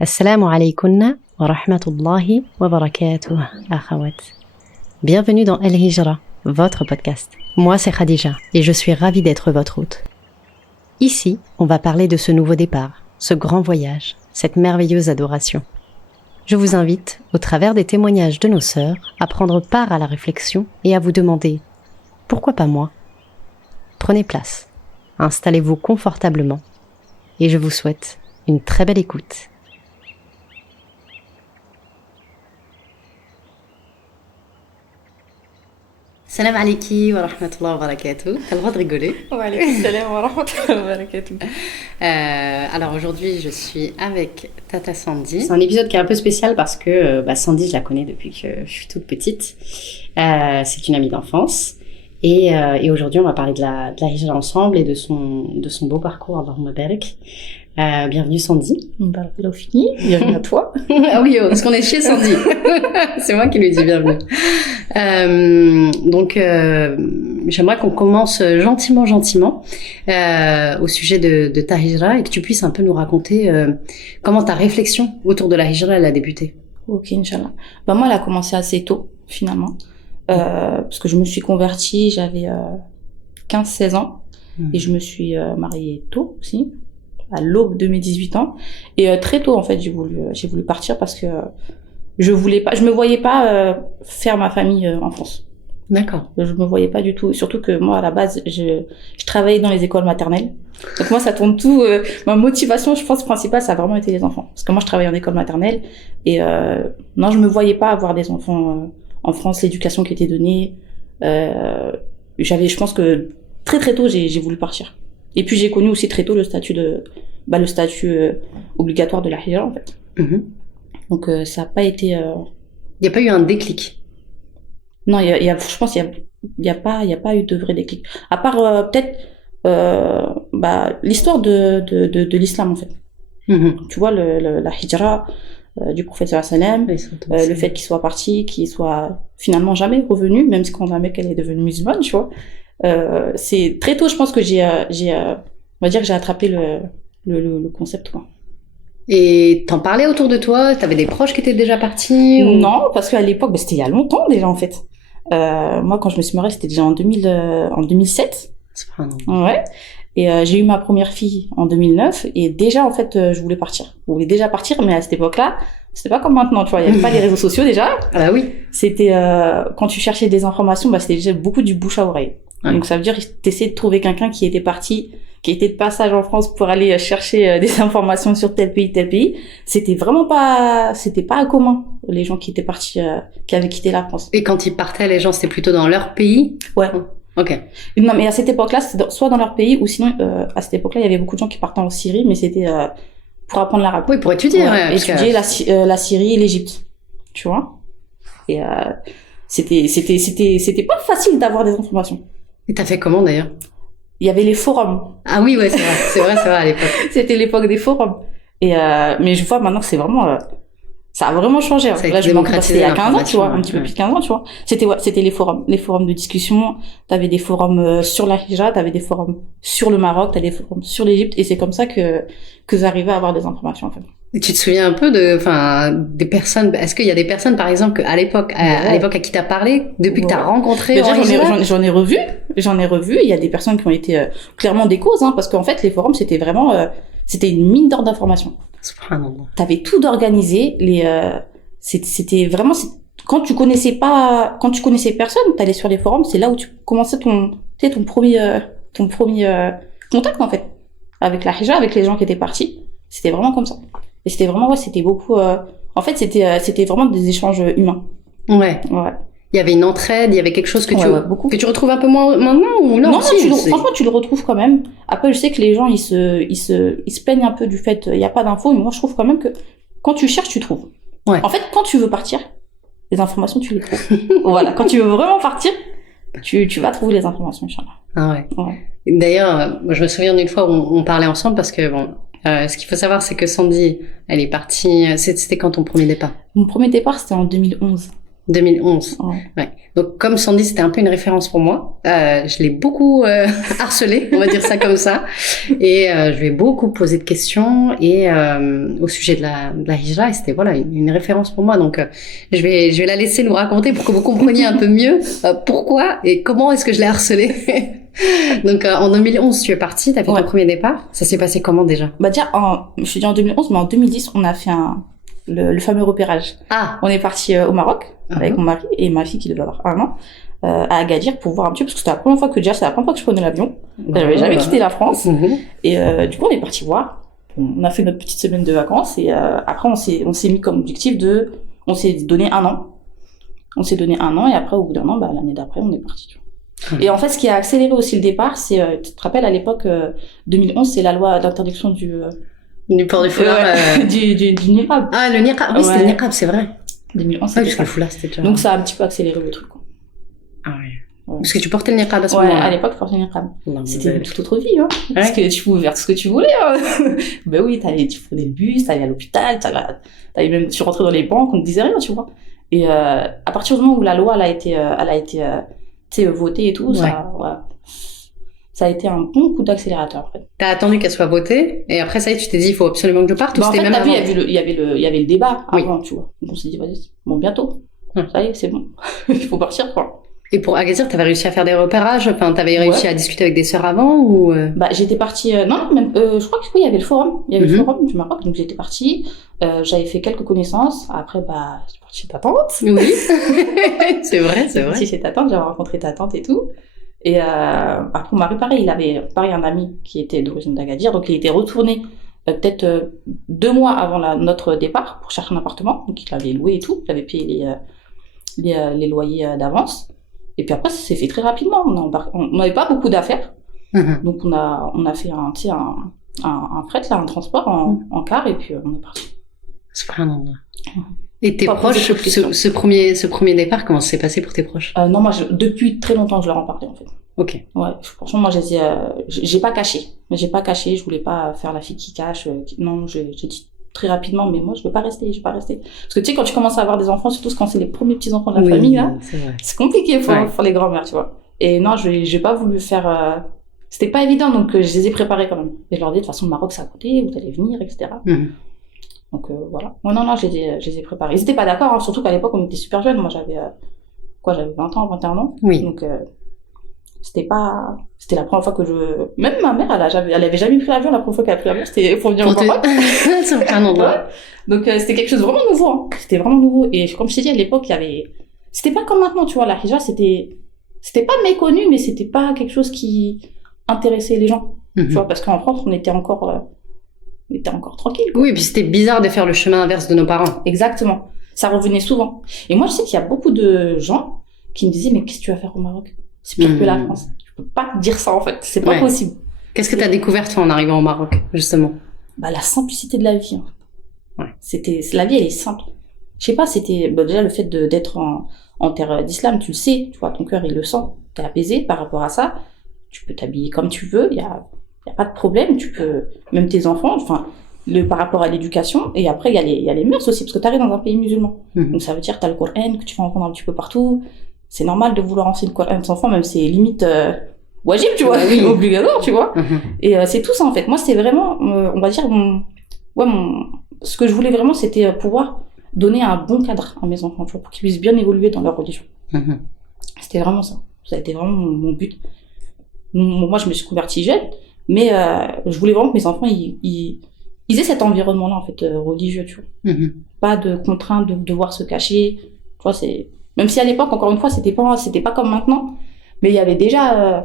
Assalamu alaykunna wa rahmatullahi wa barakatuh, akhawat. Bienvenue dans El Hijra, votre podcast. Moi, c'est Khadija et je suis ravie d'être votre hôte. Ici, on va parler de ce nouveau départ, ce grand voyage, cette merveilleuse adoration. Je vous invite, au travers des témoignages de nos sœurs, à prendre part à la réflexion et à vous demander « Pourquoi pas moi ?» Prenez place, installez-vous confortablement et je vous souhaite une très belle écoute. Salam alaikum wa rahmatullahi wa barakatuh. T'as le droit de rigoler. Wa alaykum salam wa rahmatullahi wa barakatuh. Alors aujourd'hui, je suis avec Tata Sandy. C'est un épisode qui est un peu spécial parce que Sandy, je la connais depuis que je suis toute petite. C'est une amie d'enfance. Et aujourd'hui, on va parler de la hijra ensemble et de son beau parcours. Allahumma barak. Bienvenue Sandy. Bienvenue à toi. Ah oui, parce qu'on est chez Sandy. C'est moi qui lui dis bienvenue. Donc, j'aimerais qu'on commence gentiment au sujet de ta hijra et que tu puisses un peu nous raconter comment ta réflexion autour de la hijra elle a débuté. Ok, Inch'Allah. Moi, elle a commencé assez tôt, finalement. Parce que je me suis convertie, j'avais 15-16 ans. Et je me suis mariée tôt aussi, à l'aube de mes 18 ans. Et très tôt, en fait, j'ai voulu partir parce que je me voyais pas faire ma famille en France. D'accord. Je me voyais pas du tout. Surtout que moi, à la base, je travaillais dans les écoles maternelles. Donc moi, ça tourne tout. Ma motivation, je pense, principale, ça a vraiment été les enfants. Parce que moi, je travaillais en école maternelle. Et non, je me voyais pas avoir des enfants en France, l'éducation qui était donnée. Je pense que très tôt, j'ai voulu partir. Et puis j'ai connu aussi très tôt le statut obligatoire de la hijra, en fait. Mm-hmm. Donc ça a pas été. Il n'y a pas eu un déclic. Non, je pense qu'il y a pas eu de vrai déclic. À part peut-être l'histoire de l'islam, en fait. Mm-hmm. Tu vois la hijra du prophète sallam, le fait qu'il soit parti, qu'il soit finalement jamais revenu, même si quand un mec elle est devenue musulmane, tu vois. C'est très tôt, je pense que on va dire que j'ai attrapé le concept, quoi. Et t'en parlais autour de toi? T'avais des proches qui étaient déjà partis ou... Non, parce qu'à l'époque, c'était il y a longtemps déjà, en fait. Moi, quand je me suis mariée, c'était déjà en 2007. Ouais. Et j'ai eu ma première fille en 2009. Et déjà, en fait, je voulais partir. Je voulais déjà partir, mais à cette époque-là, c'était pas comme maintenant, tu vois. Il n'y avait pas les réseaux sociaux déjà. Ah bah oui. C'était, quand tu cherchais des informations, c'était déjà beaucoup du bouche à oreille. Ouais. Donc ça veut dire que t'essayais de trouver quelqu'un qui était parti, qui était de passage en France pour aller chercher des informations sur tel pays. C'était pas commun, les gens qui étaient partis, qui avaient quitté la France. Et quand ils partaient, les gens, c'était plutôt dans leur pays? Ouais. Ok. Non, mais à cette époque-là, c'était soit dans leur pays, ou sinon, à cette époque-là, il y avait beaucoup de gens qui partaient en Syrie, mais c'était pour apprendre l'arabe. Oui, pour étudier. Ouais, étudier la Syrie et l'Égypte. Tu vois? Et c'était pas facile d'avoir des informations. Et t'as fait comment d'ailleurs? Il y avait les forums. Ah oui, ouais, c'est vrai à l'époque. C'était l'époque des forums. Et mais je vois maintenant que c'est vraiment ça a vraiment changé. Là, je me rappelle, c'était il y a 15 ans, tu vois, un petit peu plus de 15 ans, tu vois. C'était les forums de discussion. T'avais des forums sur la hijra, t'avais des forums sur le Maroc, t'avais des forums sur l'Égypte, et c'est comme ça que j'arrivais à avoir des informations, en fait. Et tu te souviens un peu des personnes, est-ce qu'il y a des personnes, par exemple, à l'époque à qui t'as parlé, depuis que t'as rencontré? J'en ai revu, il y a des personnes qui ont été clairement des causes, hein, parce qu'en fait, les forums, c'était vraiment, c'était une mine d'or d'informations. Subhanallah. T'avais tout d'organisé, c'était vraiment, quand tu connaissais personne, t'allais sur les forums, c'est là où tu commençais ton premier contact, en fait, avec la hijra, avec les gens qui étaient partis. C'était vraiment comme ça. Et c'était vraiment, c'était beaucoup, en fait, c'était vraiment des échanges humains. Ouais. Il y avait une entraide, il y avait quelque chose que tu retrouves un peu moins maintenant ou non? Non, franchement, tu le retrouves quand même. Après, je sais que les gens, ils se plaignent un peu du fait, il n'y a pas d'infos, mais moi, je trouve quand même que quand tu cherches, tu trouves. Ouais. En fait, quand tu veux partir, les informations, tu les trouves. Voilà. Quand tu veux vraiment partir, tu vas trouver les informations, Inch'Allah. Ah ouais. D'ailleurs, je me souviens d'une fois où on parlait ensemble parce que ce qu'il faut savoir, c'est que Sandy, elle est partie, c'était quand ton premier départ? Mon premier départ, c'était en 2011. 2011. Ouais. Ouais. Donc, comme Sandy, c'était un peu une référence pour moi. Je l'ai beaucoup harcelée, on va dire ça comme ça. Et je lui ai beaucoup posé de questions et au sujet de la hijra. Et c'était voilà une référence pour moi. Donc, je vais la laisser nous raconter pour que vous compreniez un peu mieux pourquoi et comment est-ce que je l'ai harcelée. Donc, en 2011, tu es partie, tu as fait ton premier départ. Ça s'est passé comment déjà? Bah déjà, je suis dit en 2011, mais en 2010, on a fait le fameux repérage. Ah. On est parti au Maroc avec mon mari et ma fille qui devait avoir 1 an à Agadir pour voir un petit peu, parce que c'était la première fois que déjà, c'est la première fois que je prenais l'avion. J'avais jamais quitté la France. Et du coup, on est parti voir. On a fait notre petite semaine de vacances et après, on s'est mis comme objectif on s'est donné 1 an. On s'est donné 1 an et après, au bout d'1 an, bah, l'année d'après, on est parti. Et en fait, ce qui a accéléré aussi le départ, c'est, tu te rappelles, à l'époque, 2011, c'est la loi d'interdiction du port du foulard. Du niqab. Ah, le niqab. Oui, c'était le niqab, c'est vrai. 2011, c'était le foulard, c'était déjà... Donc, ça a un petit peu accéléré le truc, quoi. Ah ouais. Parce que tu portais le niqab à ce moment-là. À l'époque, je portais le niqab. C'était une toute autre vie, hein. Ouais. Parce que tu pouvais faire tout ce que tu voulais, hein. Ben oui, tu prenais le bus, t'allais à l'hôpital, tu rentrais dans les banques, on te disait rien, tu vois. Et, à partir du moment où la loi, elle a été votée et tout, ça a été un bon coup d'accélérateur, en fait. T'as attendu qu'elle soit votée, et après, ça y est, tu t'es dit, il faut absolument que je parte, ou en c'était fait, même t'as vu, avant? il y avait le débat avant, tu vois. Donc, on s'est dit, vas-y, bon, bientôt. Ça y est, c'est bon. Il faut partir, quoi. Et pour Agadir, t'avais réussi à faire des repérages? Enfin, t'avais réussi à discuter avec des sœurs avant, ou Bah, j'étais partie, non, même, je crois que oui, il y avait le forum. Il y avait le forum du Maroc, donc j'étais partie. J'avais fait quelques connaissances. Après, bah, j'étais partie chez ta tante. Oui. C'est vrai. J'étais partie chez ta tante, j'avais rencontré ta tante et tout. Et, après, mon mari, pareil, il avait, un ami qui était d'origine d'Agadir, donc il était retourné, peut-être 2 mois avant notre départ pour chercher un appartement. Donc, il l'avait loué et tout. Il avait payé les loyers d'avance. Et puis après, ça s'est fait très rapidement. On n'avait pas beaucoup d'affaires. Donc, on a fait un fret, là, un transport en car, et puis on est parti. Subhanallah. Et tes proches, ce premier départ, comment ça s'est passé pour tes proches? Non, moi, depuis très longtemps, je leur en parlais, en fait. Ok. Ouais, franchement, moi, j'ai pas caché. Je voulais pas faire la fille qui cache. Non, j'ai dit très rapidement, mais moi, je vais pas rester. Parce que tu sais, quand tu commences à avoir des enfants, surtout quand c'est les premiers petits-enfants de la famille, là, c'est compliqué pour les grands-mères, tu vois. Et non, j'ai pas voulu faire... C'était pas évident, donc je les ai préparés quand même. Et je leur dis, de toute façon, le Maroc, c'est à côté, vous allez venir, etc. Donc voilà. Non, je les ai préparés. Ils étaient pas d'accord, hein, surtout qu'à l'époque, on était super jeunes. Moi, j'avais 20 ans, 21 ans. Oui. Donc, c'était la première fois que même ma mère, elle avait jamais pris l'avion. La première fois qu'elle a pris l'avion, c'était pour venir au Maroc. C'est un endroit. Donc, c'était quelque chose de vraiment nouveau, hein. C'était vraiment nouveau. Et comme je t'ai dit, à l'époque, c'était pas comme maintenant, tu vois. La hijra, c'était pas méconnu, mais c'était pas quelque chose qui intéressait les gens. Tu vois, parce qu'en France, on était encore tranquille. Oui, et puis c'était bizarre de faire le chemin inverse de nos parents. Exactement. Ça revenait souvent. Et moi, je sais qu'il y a beaucoup de gens qui me disaient, mais qu'est-ce que tu vas faire au Maroc? C'est pire que la France. Je peux pas te dire ça, en fait. C'est pas possible. Qu'est-ce que t'as découvert, toi, en arrivant au Maroc, justement? Bah, la simplicité de la vie, en fait. La vie, elle est simple. Je sais pas, c'était, déjà, le fait d'être en terre d'islam, tu le sais, tu vois, ton cœur, il le sent. T'es apaisé par rapport à ça. Tu peux t'habiller comme tu veux. Il y a pas de problème. Tu peux, même tes enfants, enfin, par rapport à l'éducation. Et après, il y a les mœurs aussi, parce que t'arrives dans un pays musulman. Donc, ça veut dire que t'as le Coran, que tu vas entendre un petit peu partout. C'est normal de vouloir enseigner le Coran à tes enfants, même c'est limite, wajib, tu vois, obligatoire, tu vois. Et c'est tout ça, en fait. Moi, c'est vraiment, on va dire, ce que je voulais vraiment, c'était pouvoir donner un bon cadre à mes enfants, tu vois, pour qu'ils puissent bien évoluer dans leur religion. C'était vraiment ça. Ça a été vraiment mon but. Moi, je me suis convertie jeune, mais je voulais vraiment que mes enfants, ils aient cet environnement-là, en fait, religieux, tu vois. Pas de contrainte de devoir se cacher. Tu vois, même si à l'époque, encore une fois, c'était pas comme maintenant, mais il y avait déjà,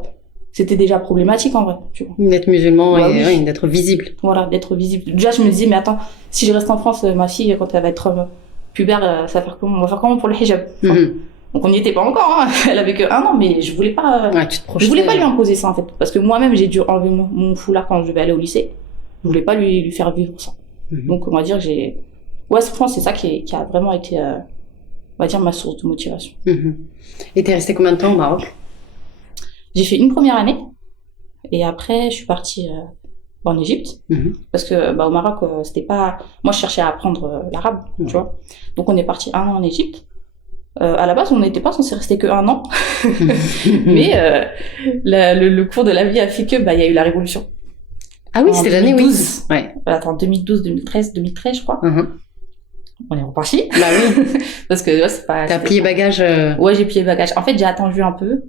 c'était déjà problématique, en vrai, tu vois. D'être musulman et d'être visible. Voilà, d'être visible. Déjà, je me disais, mais attends, si je reste en France, ma fille, quand elle va être pubère, ça va faire comment? On va faire comment pour le hijab? Donc on n'y était pas encore, hein. Elle avait que 1 an, mais je voulais pas, je voulais pas lui imposer ça, en fait. Parce que moi-même, j'ai dû enlever mon foulard quand je devais aller au lycée. Je voulais pas lui faire vivre ça. Donc on va dire que je pense que c'est ça qui a vraiment été, on va dire, ma source de motivation. Et t'es restée combien de temps au Maroc? J'ai fait une première année. Et après, je suis partie en Égypte. Parce que au Maroc, c'était pas... Moi, je cherchais à apprendre l'arabe, tu vois. Donc on est parti 1 an en Égypte. À la base, on n'était pas censé rester que 1 an, mais le cours de la vie a fait que il y a eu la révolution. Ah oui, c'était l'année 2012. Ouais. Attends, 2012, 2013, je crois. On est reparti. Bah oui. Parce que c'est pas. T'as plié bagage. Ouais, j'ai plié bagage. En fait, j'ai attendu un peu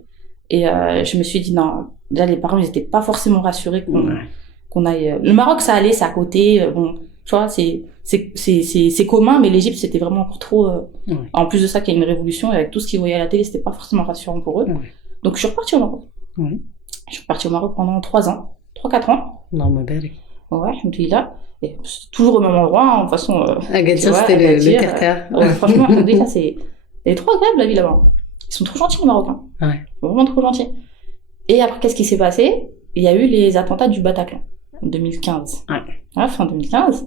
et je me suis dit non. Déjà, les parents, ils étaient pas forcément rassurés qu'on aille. Le Maroc, ça allait, c'est à côté. Bon, tu vois, c'est commun, mais l'Égypte, c'était vraiment encore trop. En plus de ça, qu'il y a une révolution et avec tout ce qu'ils voyaient à la télé, c'était pas forcément rassurant pour eux. Donc, je suis repartie au Maroc. Je suis repartie au Maroc pendant 3-4 ans. Non, ma belle. Ouais, je me dis là. Et c'est toujours au même endroit, hein, de toute façon. Agadir, c'était le terre-terre. Franchement, déjà, c'est trop agréable la vie là-bas. Ils sont trop gentils, les Marocains. Ouais. Vraiment trop gentils. Et après, qu'est-ce qui s'est passé? Il y a eu les attentats du Bataclan, en 2015. Ouais, fin 2015.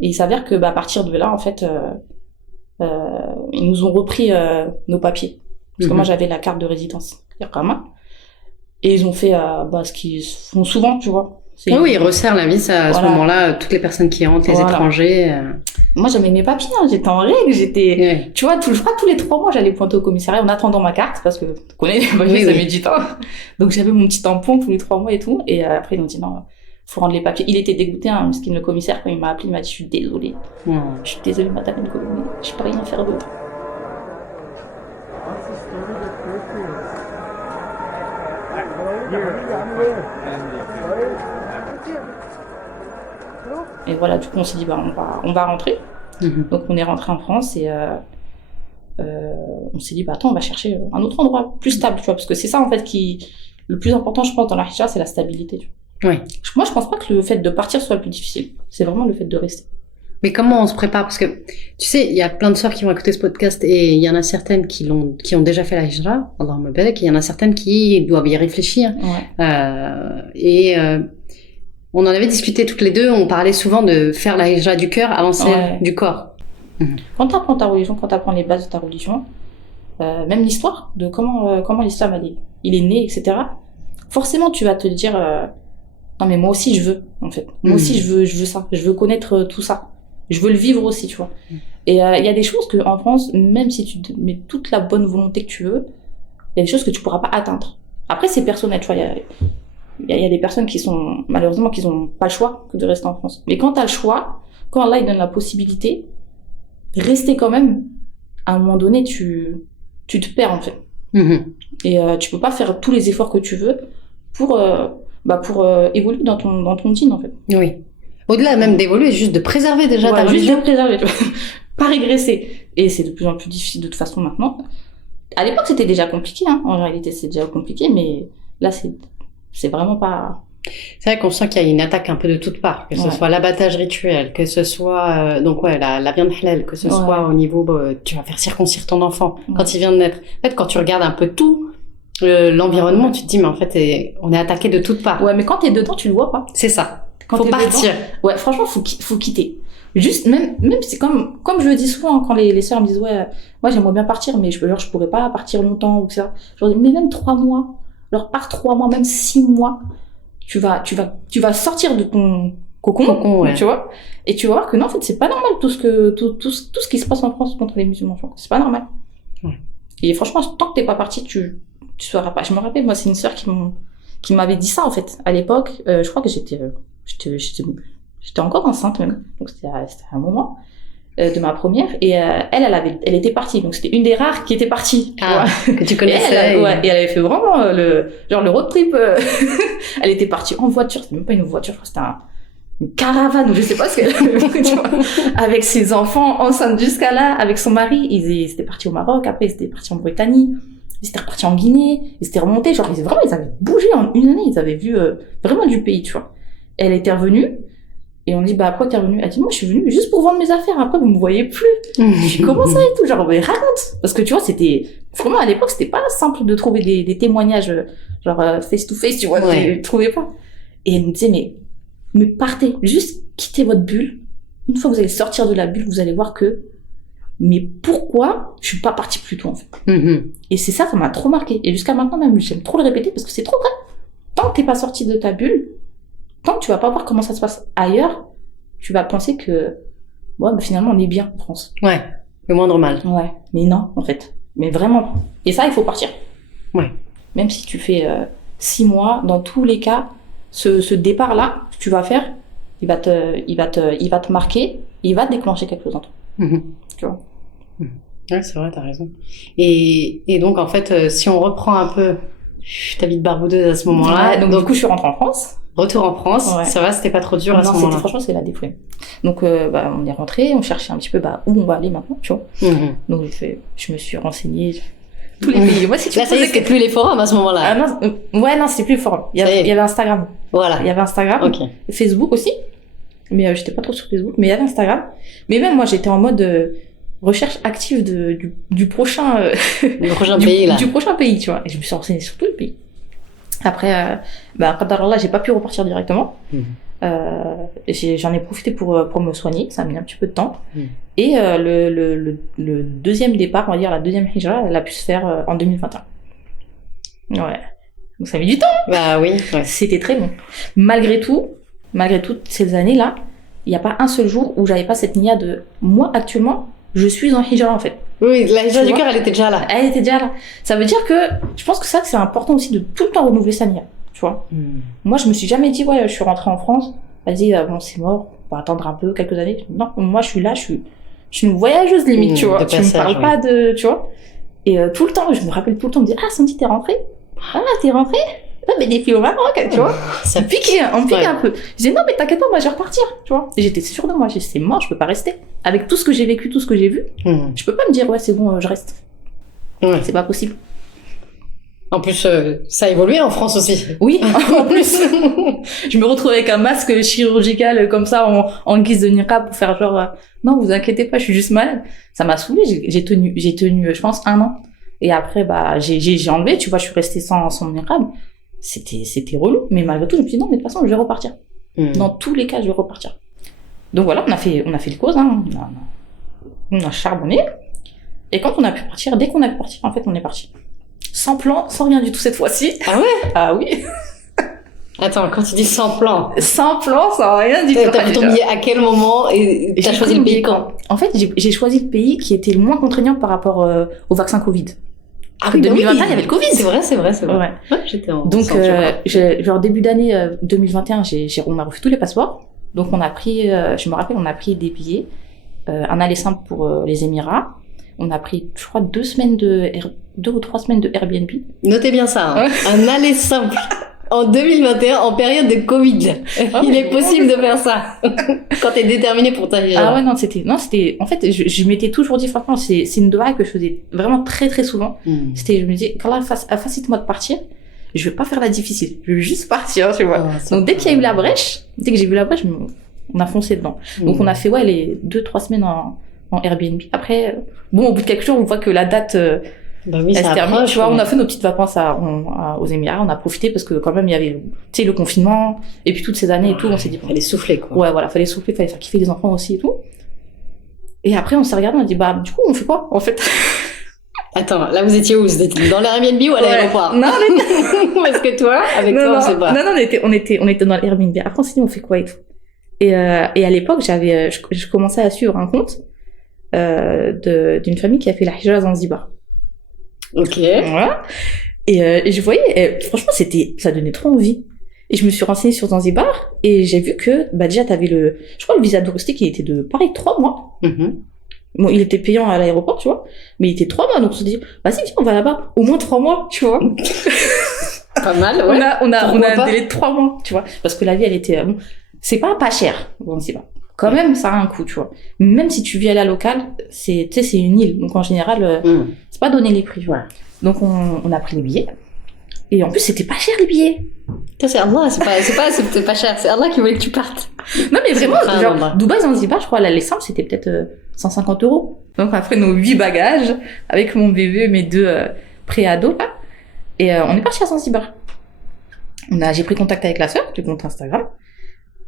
Et il s'avère que, à partir de là, en fait, ils nous ont repris nos papiers. Parce que moi, j'avais la carte de résidence, Iqama. Et ils ont fait ce qu'ils font souvent, tu vois. Oui, ils resserrent la vis à ce moment-là, toutes les personnes qui rentrent, les étrangers. Moi, j'avais mes papiers, hein, j'étais en règle, tu vois, je crois que tous les 3 mois, j'allais pointer au commissariat en attendant ma carte, parce que tu connais les papiers, ça met du temps. Donc, j'avais mon petit tampon tous les 3 mois et tout. Et après, ils m'ont dit non, faut rendre les papiers. Il était dégoûté, hein, parce que le commissaire, quand il m'a appelé, il m'a dit je suis désolée. Je suis désolée, madame Nicole, mais je peux rien faire d'autre. Et voilà, du coup, on s'est dit, on va rentrer. Donc, on est rentré en France et on s'est dit, attends, on va chercher un autre endroit plus stable, tu vois, parce que c'est ça, en fait, le plus important, je pense, dans la hijra, c'est la stabilité, tu vois. Moi, je pense pas que le fait de partir soit le plus difficile. C'est vraiment le fait de rester. Mais comment on se prépare? Parce que, tu sais, il y a plein de sœurs qui vont écouter ce podcast et il y en a certaines qui ont déjà fait la hijra, Allahumma barak, et il y en a certaines qui doivent y réfléchir. On en avait discuté toutes les deux, on parlait souvent de faire la hijra du cœur avant celle du corps. Quand tu apprends ta religion, quand tu apprends les bases de ta religion, même l'histoire de comment l'islam il est né, etc., forcément tu vas te dire non mais moi aussi je veux, en fait. Moi aussi je veux ça, je veux connaître tout ça. Je veux le vivre aussi, tu vois. Et il y a des choses qu'en France, même si tu te mets toute la bonne volonté que tu veux, il y a des choses que tu pourras pas atteindre. Après, c'est personnel, tu vois. Il y a des personnes qui sont, malheureusement, qui n'ont pas le choix que de rester en France. Mais quand tu as le choix, quand Allah il donne la possibilité, rester quand même, à un moment donné, tu te perds, en fait. Et tu peux pas faire tous les efforts que tu veux pour évoluer dans ton dîn, en fait. Oui. Au-delà même d'évoluer, juste de préserver déjà ta religion. Juste de préserver, tu vois. Pas régresser. Et c'est de plus en plus difficile de toute façon maintenant. À l'époque, c'était déjà compliqué, hein. En réalité, c'est déjà compliqué, mais là, c'est vraiment pas... C'est vrai qu'on sent qu'il y a une attaque un peu de toutes parts, que ce soit l'abattage rituel, que ce soit la viande halal, que ce soit au niveau tu vas faire circoncire ton enfant quand il vient de naître. En fait, quand tu regardes un peu tout l'environnement, tu te dis mais en fait on est attaqué de toutes parts. Ouais, mais quand t'es dedans, tu le vois pas. C'est ça. Faut partir. Dedans, franchement, faut quitter. Juste même c'est comme je le dis souvent quand les sœurs me disent moi j'aimerais bien partir mais je pourrais pas partir longtemps ou ça. Je leur dis mais même 3 mois. Alors par 3 mois, même 6 mois. Tu vas sortir de ton cocon, tu vois, et tu vas voir que non, en fait, c'est pas normal tout ce qui se passe en France contre les musulmans, tu vois. C'est pas normal. Et franchement, tant que t'es pas parti, tu sauras pas. Je me rappelle, moi, c'est une sœur qui m'avait dit ça, en fait, à l'époque. Je crois que j'étais encore enceinte, même. Donc, c'était un moment de ma première. Et elle était partie. Donc, c'était une des rares qui était partie. Que tu connaissais. Et elle avait fait vraiment le road trip. Elle était partie en voiture. C'était même pas une voiture, je crois que c'était une caravane ou je sais pas ce qu'elle avait, tu vois, avec ses enfants enceintes jusqu'à là, avec son mari. Ils étaient partis au Maroc. Après, ils étaient partis en Mauritanie. Ils étaient repartis en Guinée. Ils s'étaient remontés. Genre, ils avaient bougé en une année. Ils avaient vu vraiment du pays, tu vois. Elle était revenue. Et on dit, pourquoi t'es revenue? Elle dit, moi, je suis venue juste pour vendre mes affaires. Après, vous me voyez plus. Je dis, comment ça et tout? Genre, mais raconte. Parce que tu vois, vraiment, à l'époque, c'était pas simple de trouver des témoignages, face to face, tu vois. Tu trouvais pas. Et elle me disait, mais partez. Juste quittez votre bulle. Une fois que vous allez sortir de la bulle, vous allez voir mais pourquoi je suis pas partie plus tôt, en fait. Et c'est ça m'a trop marqué. Et jusqu'à maintenant, même, j'aime trop le répéter parce que c'est trop vrai. Tant que t'es pas sorti de ta bulle, tant que tu vas pas voir comment ça se passe ailleurs, tu vas penser que, mais finalement, on est bien en France. Ouais. Le moindre mal. Ouais, mais non, en fait. Mais vraiment. Et ça, il faut partir. Ouais. Même si tu fais 6 mois, dans tous les cas, ce départ-là que tu vas faire, il va te marquer, il va te déclencher quelque chose en toi. Tu vois. Ouais, c'est vrai, t'as raison. Et donc, en fait, si on reprend un peu ta vie de barboudeuse à ce moment-là... Ouais, donc, du coup, je suis rentrée en France. Retour en France, ouais. Ça va, c'était pas trop dur à ce moment-là? Franchement, c'est la défouée. Donc, on est rentré, on cherchait un petit peu où on va aller maintenant, tu vois. Donc, je me suis renseignée tous les pays. Moi, si tu là, ça y est, c'était plus les forums à ce moment-là. Ah non, non, c'était plus les forums. Il y avait Instagram. Voilà. Il y avait Instagram, Facebook aussi. Mais j'étais pas trop sur Facebook, mais il y avait Instagram. Mais même moi, j'étais en mode recherche active du prochain... du prochain pays, là. Du prochain pays, tu vois. Et je me suis renseignée sur tout le pays. Après, Qadarallah, j'ai pas pu repartir directement. J'en ai profité pour me soigner, ça a mis un petit peu de temps. Et le deuxième départ, on va dire la deuxième hijra, elle a pu se faire en 2021. Ouais. Donc ça a mis du temps. Bah oui. Ouais. C'était très long. Malgré toutes ces années-là, il n'y a pas un seul jour où j'avais pas cette nia de moi actuellement, je suis en hijra en fait. Oui, la hijra du cœur, elle était déjà là. Elle était déjà là. Ça veut dire que je pense que ça, c'est important aussi de tout le temps renouveler sa nia. Tu vois. Moi, je me suis jamais dit, ouais, je suis rentrée en France, vas-y, bon, c'est mort, on va attendre un peu, quelques années. Non, moi, je suis là, je suis une voyageuse limite, tu vois. Tu me parles pas de, tu vois. Et tout le temps, je me rappelle tout le temps, on me dit, ah, Sandy, t'es rentrée? Ah, t'es rentrée? Ah, mais des filles au Maroc, tu vois. Ça pique, on pique un peu. Je dis, non, mais t'inquiète pas, moi, je vais repartir, tu vois. Et j'étais sûre de moi, j'ai dit, c'est mort, je peux pas rester. Avec tout ce que j'ai vécu, tout ce que j'ai vu, je peux pas me dire, ouais, c'est bon, je reste. C'est pas possible. En plus, ça a évolué en France aussi. Oui, en plus. Je me retrouve avec un masque chirurgical comme ça en guise de niqab pour faire genre non, vous inquiétez pas, je suis juste malade. Ça m'a saoulée, j'ai tenu je pense 1 an. Et après j'ai enlevé, tu vois, je suis restée sans niqab. C'était relou, mais malgré tout, je me suis dit non, mais de toute façon, je vais repartir. Dans tous les cas, je vais repartir. Donc voilà, on a fait le cause, hein. On a charbonné. Et quand on a pu partir, dès qu'on a pu partir, en fait, on est parti. Sans plan, sans rien du tout cette fois-ci. Ah ouais? Ah oui. Attends, quand tu dis sans plan. Sans plan, sans rien du tout. T'as pris ton billet à quel moment et t'as choisi le pays quand? En fait, j'ai choisi le pays qui était le moins contraignant par rapport au vaccin Covid. Ah oui, 2021, il y avait le Covid. C'est vrai. Ouais. J'étais en... Donc, genre début d'année 2021, on a refait tous les passeports. Donc on a pris, je me rappelle, on a pris des billets, un aller simple pour les Émirats. On a pris, je crois, 2 ou 3 semaines de Airbnb. Notez bien ça, hein. Un aller simple en 2021, en période de Covid. Il est possible de faire ça. Quand t'es déterminé pour ta vie. Ah ouais, non, c'était, en fait, je m'étais toujours dit, franchement, c'est une doua que je faisais vraiment très, très souvent. C'était, je me disais, qu'Allah facilite-moi de partir. Je vais pas faire la difficile. Je vais juste partir, tu vois. Donc, dès qu'il y a eu la brèche, dès que j'ai vu la brèche, on a foncé dedans. Donc, on a fait, ouais, les 2-3 semaines en Airbnb. Après, bon, au bout de quelques jours, on voit que la date, oui, elle se termine. Tu vois, on a fait nos petites vacances aux Émirats, on a profité parce que quand même, il y avait, tu sais, le confinement, et puis toutes ces années et tout, on s'est dit, bon, fallait souffler, quoi. Ouais, voilà, fallait souffler, fallait faire kiffer les enfants aussi et tout. Et après, on s'est regardé, on a dit, bah, du coup, on fait quoi, en fait? Attends, là, vous étiez où? Vous étiez dans l'Airbnb ou à l'aéroport? Non, parce que toi, avec toi, on sait pas. Non, on était dans l'Airbnb. Après, on s'est dit, on fait quoi et tout. Et à l'époque, je commençais à suivre un compte, d'une famille qui a fait la hijra à Zanzibar. Ok. Voilà. Et je voyais, franchement, ça donnait trop envie. Et je me suis renseignée sur Zanzibar et j'ai vu que, bah, déjà, t'avais je crois, le visa touristique, il était de, pareil, 3 mois. Bon, il était payant à l'aéroport, tu vois, mais il était 3 mois, donc on s'est dit, vas-y, viens, on va là-bas, au moins 3 mois, tu vois. Pas mal, ouais. On a un délai de 3 mois, tu vois, parce que la vie, elle était, bon, c'est pas cher, Zanzibar. Quand même, ça a un coût, tu vois. Même si tu vis à la locale, tu sais, c'est une île. Donc, en général, c'est pas donner les prix, voilà. Donc, on a pris les billets. Et en plus, c'était pas cher, les billets. C'est Allah, c'était pas cher. C'est Allah qui voulait que tu partes. Non, mais vraiment, genre, Dubaï, Zanzibar, je crois, l'aller simple, c'était peut-être 150 €. Donc, après nos 8 bagages, avec mon bébé, mes 2 pré-ados, là. Et on est parti à Zanzibar. J'ai pris contact avec la sœur du compte Instagram.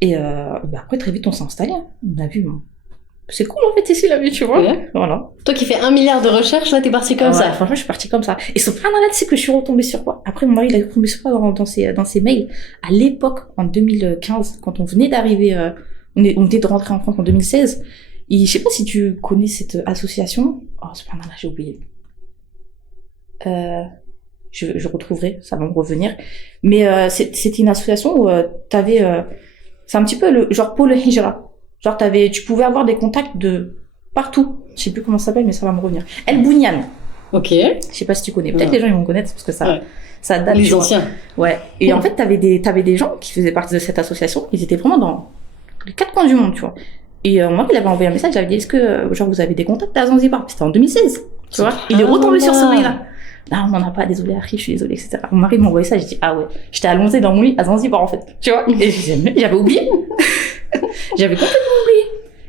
Et après, très vite, on s'est installé. Hein. On a vu, c'est cool en fait ici la vie, tu vois. Ouais. Voilà. Toi qui fais 1 milliard de recherches, là, t'es parti comme ça. Franchement, je suis partie comme ça. Et subhanallah, tu sais que je suis retombée sur quoi? Après, mon mari, il a retombé sur quoi dans ses mails? À l'époque, en 2015, quand on venait d'arriver, on venait de rentrer en France en 2016, je sais pas si tu connais cette association. Oh, subhanallah, j'ai oublié. Je retrouverai, ça va me revenir. Mais c'était une association où t'avais... c'est un petit peu le genre pôle hijra. Genre tu pouvais avoir des contacts de partout. Je sais plus comment ça s'appelle, mais ça va me revenir. El Bounian. Ok. Je sais pas si tu connais. Peut-être les gens ils vont connaître parce que ça date. Les anciens. Ouais. Et en fait, t'avais des gens qui faisaient partie de cette association. Ils étaient vraiment dans les quatre coins du monde, tu vois. Et moi, il avait envoyé un message. J'avais dit, est-ce que genre vous avez des contacts à Zanzibar? C'était en 2016. Tu vois. Il est retombé sur ce mail-là. Ah, on n'en a pas, désolé, Harry, je suis désolée, etc. Mon mari m'a envoyé ça, j'ai dit, ah ouais, j'étais allongée dans mon lit à Zanzibar, en fait. Tu vois? Et j'avais oublié. J'avais complètement oublié.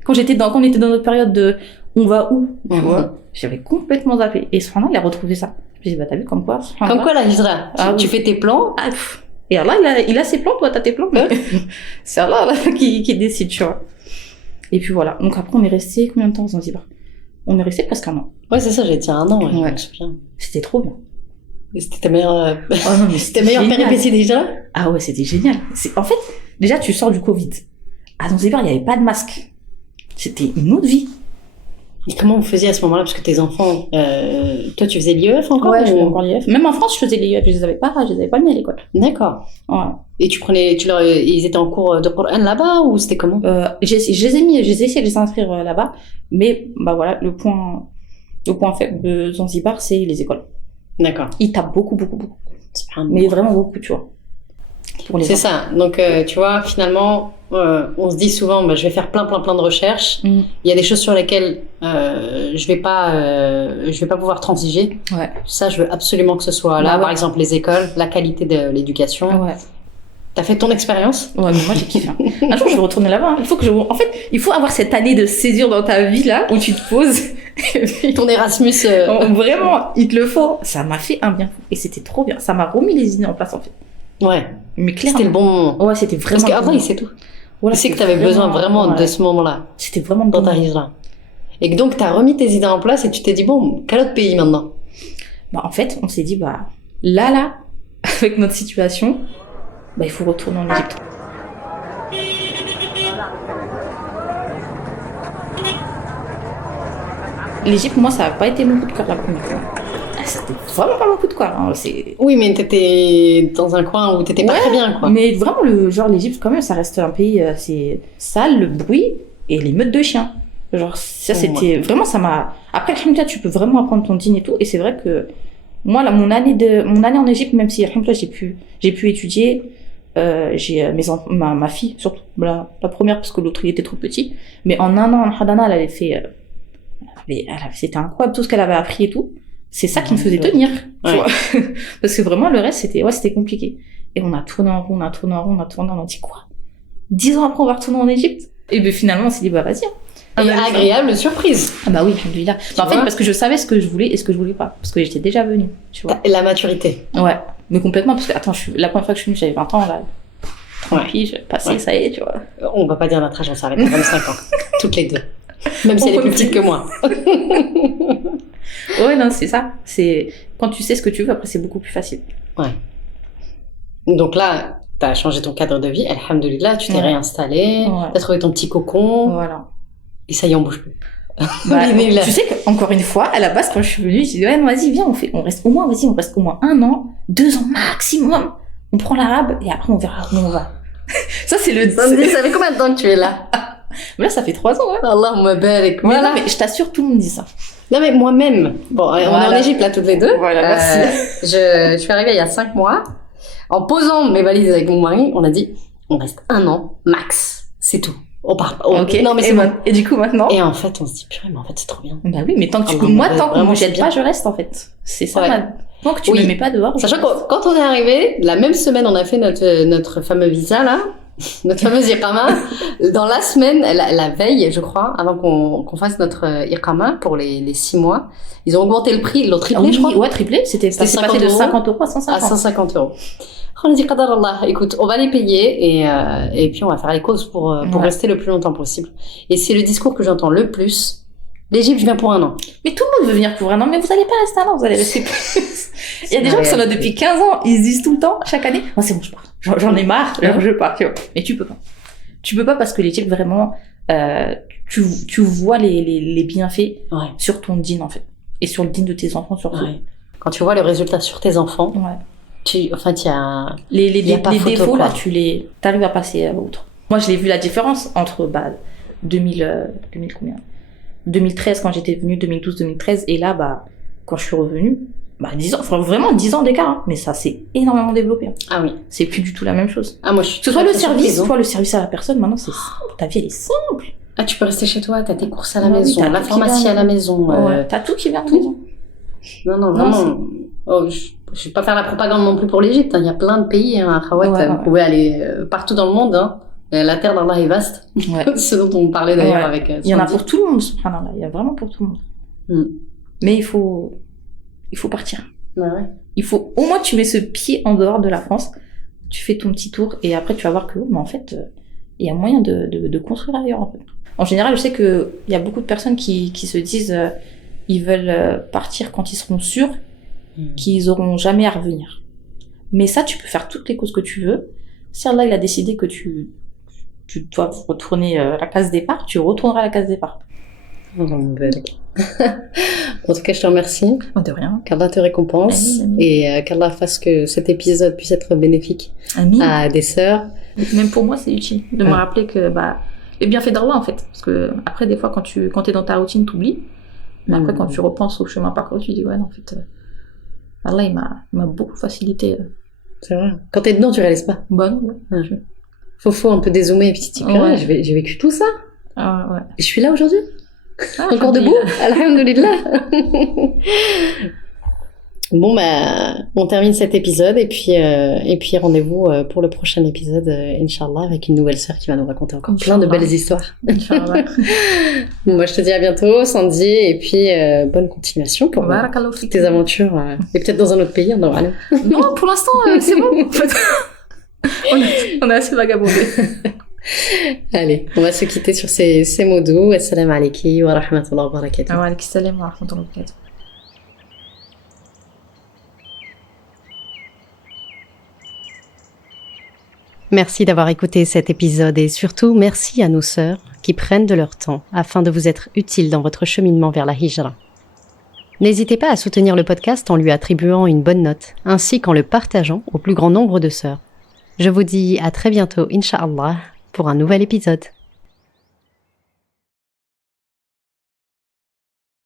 Quand on était dans notre période de, on va où? Tu vois? J'avais complètement zappé. Et Subhanallah, il a retrouvé ça. Je me dit, bah, t'as vu, comme quoi? Comme quoi, la hijra. Tu fais tes plans. Ah, et Allah, il a ses plans, toi, t'as tes plans. C'est Allah, là, qui décide, tu vois. Et puis voilà. Donc après, on est resté combien de temps à Zanzibar? On est resté presque un an. Ouais, c'est ça, j'ai dit un an, ouais. C'était trop bien. Et c'était ta meilleure, oh non, mais c'était meilleure péripétie déjà? Ah ouais, c'était génial. En fait, déjà, tu sors du Covid. À Zanzibar, il n'y avait pas de masque. C'était une autre vie. Et comment vous faisiez à ce moment-là? Parce que tes enfants, toi, tu faisais l'IEF encore? Ouais, je faisais encore l'IEF. Même en France, je faisais l'IEF. Je les avais pas mis à l'école. D'accord. Ouais. Et ils étaient en cours de Coran là-bas ou c'était comment? J'ai essayé de les inscrire là-bas. Mais, bah voilà, le point faible de Zanzibar, c'est les écoles. D'accord. Ils tapent beaucoup. Mais vraiment beaucoup, tu vois. C'est ça. Donc, tu vois, finalement, on se dit souvent, bah, je vais faire plein de recherches. Il y a des choses sur lesquelles je vais pas pouvoir transiger. Ouais. Ça, je veux absolument que ce soit là. Bah ouais. Par exemple, les écoles, la qualité de l'éducation. Ouais. T'as fait ton expérience? Ouais, mais moi j'ai kiffé. Un jour je vais retourner là-bas. En fait, il faut avoir cette année de césure dans ta vie là où tu te poses. Ton Erasmus. Vraiment, il te le faut. Ça m'a fait un bien fou. Et c'était trop bien. Ça m'a remis les idées en place en fait. Ouais. Mais clairement. C'était le bon moment. Ouais, c'était vraiment. Parce qu'avant, il sait tout. Voilà, il sait que t'avais besoin vraiment de ce moment-là. C'était vraiment dans ta hijra. Et que donc t'as remis tes idées en place et tu t'es dit bon, quel autre pays maintenant? Bah en fait, on s'est dit bah là, avec notre situation. Bah, il faut retourner en Égypte. L'Égypte, moi, ça n'a pas été mon coup de cœur la première fois. C'était vraiment pas mon coup de cœur. Hein. Oui, mais t'étais dans un coin où t'étais pas très bien, quoi. Mais vraiment, l'Égypte, quand même, ça reste un pays, c'est sale, le bruit et les meutes de chiens. Genre, ça, c'était vraiment, ça m'a. Après, alhamdoulilah, tu peux vraiment apprendre ton dîne et tout. Et c'est vrai que moi, là, mon année en Égypte, même si alhamdoulilah, j'ai pu étudier. J'ai ma fille surtout la première parce que l'autre il était trop petit, mais en un an en Hadana elle avait fait c'était incroyable tout ce qu'elle avait appris et tout. C'est ça qui me faisait tenir, tu vois. Parce que vraiment le reste c'était compliqué et on a tourné en rond, on a dit quoi 10 ans après on va retourner en Égypte et ben finalement on s'est dit bah vas-y. Et agréable surprise. Ah bah oui, alhamdoulilah. En fait parce que je savais ce que je voulais et ce que je voulais pas parce que j'étais déjà venue, tu vois. La maturité. Ouais. Mais complètement, parce que, attends, la première fois que je suis venue, j'avais 20 ans, là. 30 piges, passé, ça y est, tu vois. On va pas dire notre âge, on s'arrête à 25 ans. Toutes les deux. Même si elle est plus petite que moi. Ouais, non, c'est ça. C'est, quand tu sais ce que tu veux, après, c'est beaucoup plus facile. Ouais. Donc là, t'as changé ton cadre de vie, alhamdoulilah, tu t'es réinstallée, t'as trouvé ton petit cocon. Voilà. Et ça y est, on bouge plus. Bah, tu sais qu'encore une fois, à la base, quand je suis venue, j'ai dit, ouais, vas-y, viens, on reste au moins 1 an, 2 ans maximum. On prend l'arabe et après, on verra où on va. Ça, c'est le... Ça fait combien de temps que tu es là? Mais là, ça fait 3 ans, ouais. Allahumma barik. Voilà. Non, mais je t'assure, tout le monde dit ça. Non, mais moi-même, bon, on est en Égypte, là, toutes les deux. Voilà, merci. Je suis arrivée il y a 5 mois. En posant mes valises avec mon mari, on a dit, on reste 1 an, max. C'est tout. On part. Ok. Non, mais c'est bon. Et du coup, maintenant? Et en fait, on se dit, purée, mais en fait, c'est trop bien. Bah oui, mais tant que tu moi, tant qu'on me jette pas, je reste, en fait. C'est ça, tant que tu me mets pas dehors. Sachant que quand on est arrivé, la même semaine, on a fait notre fameux visa, là. Notre fameuse Iqama. Dans la semaine, la veille, je crois, avant qu'on fasse notre Iqama pour les 6 mois, ils ont augmenté le prix, ils l'ont triplé, je crois. Ouais, triplé. C'était passé de 50 € à 150. À 150 €. On a dit, Qadar Allah, écoute, on va les payer et puis on va faire les causes pour rester le plus longtemps possible. Et c'est le discours que j'entends le plus. L'Égypte, je viens pour 1 an. Mais tout le monde veut venir pour 1 an, mais vous allez pas rester 1 an, vous allez rester plus. Il y a des gens qui sont là depuis 15 ans, ils se disent tout le temps, chaque année, moi c'est bon, je pars. J'en ai marre, je pars, tu vois. Mais tu peux pas. Tu peux pas parce que l'Égypte, vraiment, tu vois les bienfaits Ouais. sur ton dîn, en fait. Et sur le dîn de tes enfants, surtout. Ouais. Quand tu vois le résultat sur tes enfants, Ouais. il y a... Les y a pas photo, défauts, quoi. là, t'arrives à passer outre. Moi, je l'ai vu la différence entre 2000 combien 2013 quand j'étais venue, 2012, 2013, et là, quand je suis revenue, 10 ans, enfin, vraiment 10 ans d'écart, hein, mais ça s'est énormément développé. Hein. Ah oui. C'est plus du tout la même chose. Ah, moi, je suis Que ce soit très, le très service, surprise, hein. soit le service à la personne, maintenant c'est simple. Ta vie elle est simple. Ah, tu peux rester chez toi, t'as tes courses à la Ah oui, maison, t'as la tout qui pharmacie vient à la maison. Ouais, t'as tout qui vient à la tout. maison. Non, Non, vraiment. Oh, je vais pas faire la propagande non plus pour l'Égypte. Hein. Il y a plein de pays, hein, à Khawat. Ouais. Vous pouvez aller partout dans le monde. Hein. La terre d'Allah est vaste. Ouais. Ce dont on parlait d'ailleurs Ouais. avec Il y en a Sandy. pour tout le monde, subhanallah. Il y a vraiment pour tout le monde. Mm. Mais il faut partir. Ouais, ouais. Il faut, au moins, tu mets ce pied en dehors de la France, tu fais ton petit tour, et après, tu vas voir que, mais en fait, il y a moyen de construire ailleurs, en fait. En général, je sais que il y a beaucoup de personnes qui se disent, ils veulent partir quand ils seront sûrs qu'ils auront jamais à revenir. Mais ça, tu peux faire toutes les causes que tu veux. Si Allah, il a décidé que tu dois retourner à la case départ, tu retourneras à la case départ. Oh, mon belle. En tout cas, je te remercie. De rien. Qu'Allah te récompense. Amin, amin. Et qu'Allah fasse que cet épisode puisse être bénéfique Amin. à des sœurs. Même pour moi, c'est utile de me Ouais. rappeler que les bienfaits d'Allah, en fait. Parce que après, des fois, quand t'es dans ta routine, t'oublies. Mais après, quand tu repenses au chemin parcouru, tu dis, ouais, non, en fait, Allah, il m'a beaucoup facilité. C'est vrai. Quand t'es dedans, tu réalises pas. Bonne, ouais. Ouais. Faut un peu dézoomer et puis tu te dis, purée, Ouais. j'ai vécu tout ça. Ah, ouais. Et je suis là aujourd'hui. Ah, Encore debout. Alhamdulillah. Bon, on termine cet épisode et puis rendez-vous pour le prochain épisode, Inch'Allah, avec une nouvelle sœur qui va nous raconter encore plein de Inch'Allah. belles histoires. Inch'Allah. Bon, je te dis à bientôt, Sandy, et puis bonne continuation pour Barakallahu toutes fik. tes aventures. Et peut-être dans un autre pays, on en aura. Non, pour l'instant, c'est bon. En fait. on a assez vagabondé. Allez, on va se quitter sur ces mots doux. Assalamu alaikum wa rahmatullahi wa barakatuh. Wa alaykum salam wa rahmatullahi wa barakatuh. Merci d'avoir écouté cet épisode et surtout merci à nos sœurs qui prennent de leur temps afin de vous être utiles dans votre cheminement vers la hijra. N'hésitez pas à soutenir le podcast en lui attribuant une bonne note, ainsi qu'en le partageant au plus grand nombre de sœurs. Je vous dis à très bientôt, Inch'Allah, pour un nouvel épisode.